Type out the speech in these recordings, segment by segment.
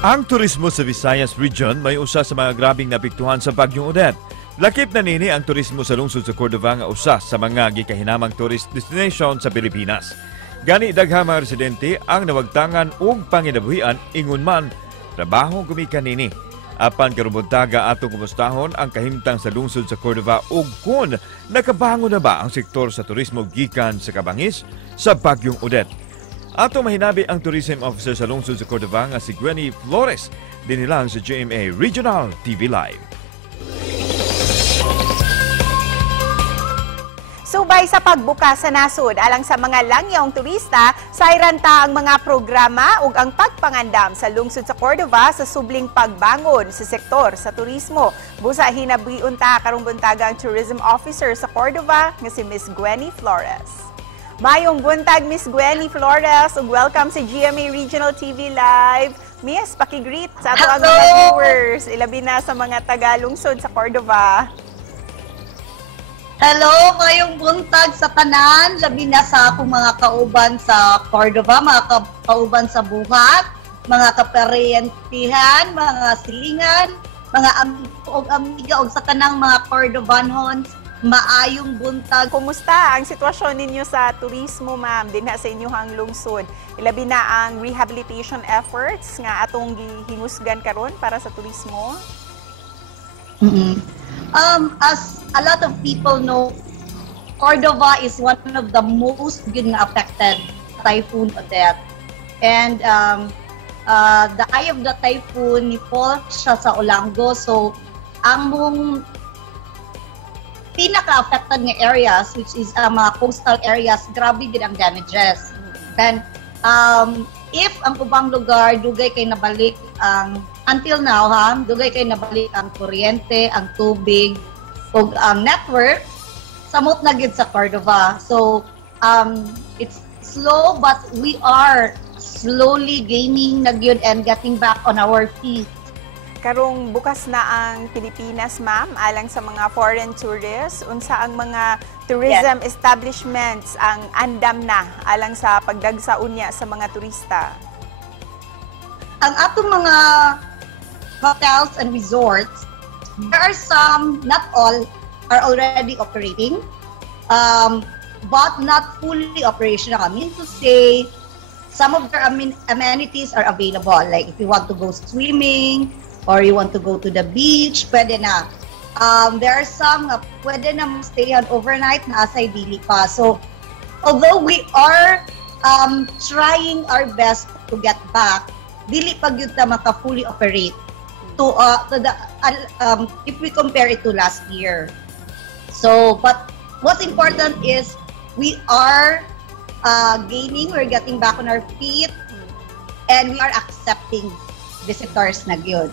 Ang turismo sa Visayas Region may usa sa mga grabing napiktuhan sa Bagyong Odette. Lakip na nini ang turismo sa lungsod sa Cordova nga usa sa mga gikahinamang tourist destination sa Pilipinas. Gani daghang mga residente ang nawagtangan og panginabuhian ingon man trabaho gumikan nini. Apan karubuntaga atong kumustahon ang kahimtang sa lungsod sa Cordova ug kun nakabangon na ba ang sektor sa turismo gikan sa kabangis sa Bagyong Odette. Ato mahinabi ang Tourism Officer sa Lungsod sa Cordova nga si Gwenny Flores dinilang sa GMA Regional TV Live. Subay sa pagbukas sa nasod alang sa mga langyong turista, sayranta ang mga programa ug ang pagpangandam sa lungsod sa Cordova sa subling pagbangon sa sektor sa turismo. Busa hinabiun ta karong buntaga ang Tourism Officer sa Cordova nga si Miss Gwenny Flores. Mayong buntag, Miss Gwenny Flores, ug welcome sa GMA Regional TV Live. Miss, pakigreet sa ato ang mga viewers, ilabi na sa mga taga-lungsod sa Cordova. Hello, mayong buntag sa tanan, labi na sa akong mga kauban sa Cordova, mga kauban sa buhat, mga kaparyentihan, mga silingan, mga amiga o sa kanang mga Cordovanhons. Maayong buntag. Kumusta ang sitwasyon ninyo sa turismo, ma'am, dinha sa inyong lungsod? Ilabi na ang rehabilitation efforts nga atong gihingusgan karon para sa turismo? As a lot of people know, Cordova is one of the most affected Typhoon Odette. And the eye of the typhoon, ni-fall siya sa Olango. So, ang mong pinaka-affected nga areas, which is mga coastal areas, grabe din ang damages. Then, if ang ubang lugar, dugay kay nabalik until now, dugay kay nabalik ang kuryente, ang tubig, o ang network, samot na gid sa Cordova. So, it's slow, but we are slowly gaining na gyud and getting back on our feet. Karong bukas na ang Pilipinas, ma'am, alang sa mga foreign tourists, unsa ang mga tourism establishments ang andam na alang sa pagdagsa unya sa mga turista? Ang atong mga hotels and resorts, there are some, not all, are already operating, but not fully operational. I mean to say, some of their amenities are available. Like if you want to go swimming, or you want to go to the beach, pwede na. There are some pwede na stay on overnight na asay dili pa. So, although we are trying our best to get back, dili pa gyud ta maka fully operate to the if we compare it to last year. So, but what's important is we are gaining, we're getting back on our feet, and we are accepting visitors na gyud.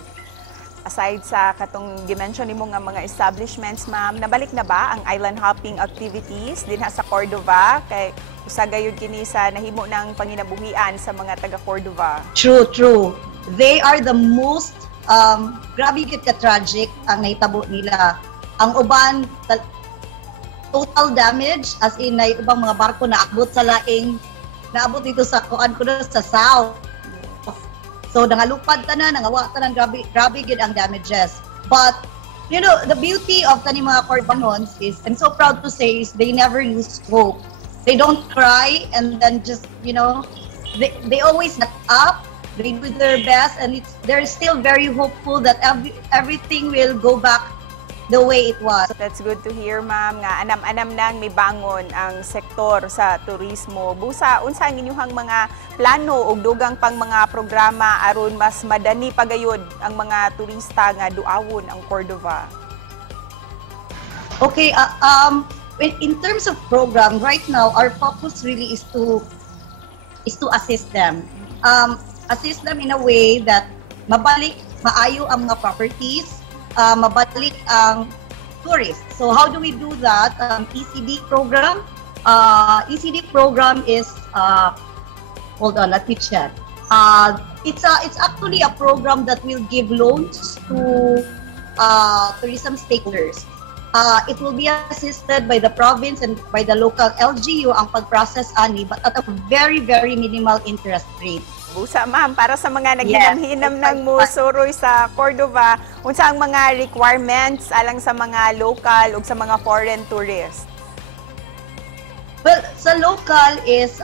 Aside sa katong dimension nimo nga mga establishments, ma'am, nabalik na ba ang island hopping activities dinha sa Cordova? Kay usa gayud kini sa nahimo ng panginabuhian sa mga taga Cordova. True. They are the most grabe gid ka tragic ang nahitabo nila. Ang uban total damage, as in na ubang mga barko na abot sa laing, naabot dito sa kuan kuno sa south. So, nangalupad tanan, nangawa tanan, grabe gid ang damages. But, you know, the beauty of kani mga Cordovanhons is, I'm so proud to say, is they never lose hope. They don't cry and then just, you know, they always get up, they do their best, and they're still very hopeful that everything will go back the way it was. That's good to hear, ma'am, nga anam-anam nang may bangon ang sektor sa turismo. Busa, unsa ang inyong mga plano ug dugang pang mga programa aron mas madani pagayod ang mga turista nga duawon ang Cordova? Okay, in terms of program, right now our focus really is to assist them. Assist them in a way that mabalik maayo ang mga properties, mabalik ang tourists. So how do we do that? ECD program. ECD program is hold on, let me check. It's actually a program that will give loans to tourism stakeholders. It will be assisted by the province and by the local LGU ang pag-process ani, but at a very, very minimal interest rate. Busa ma'am, para sa mga naghinam-hinam ng musuroy sa Cordova, unsa ang mga requirements alang sa mga local o sa mga foreign tourists? Well, sa local is,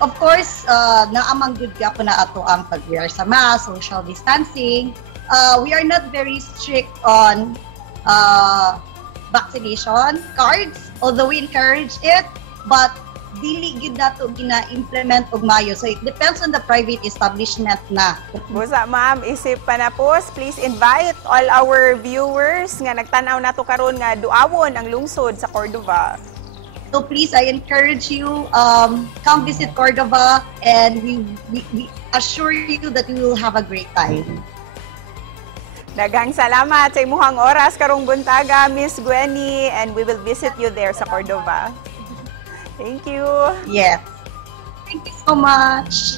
of course, naamang good ka po na ato ang pag-wear sa mask, social distancing. We are not very strict on vaccination cards, although we encourage it, but dili gyud nato gina-implement og mayo. So it depends on the private establishment na. Busa ma'am, isip pa na po, please invite all our viewers nga nagtanaw nato karon nga duawon ang lungsod sa Cordova. So please, I encourage you, come visit Cordova, and we assure you that you will have a great time. Daghang salamat sa imuhang oras karong buntaga, Miss Gwenny, and we will visit you there sa Cordova. Thank you. Yes. Thank you so much.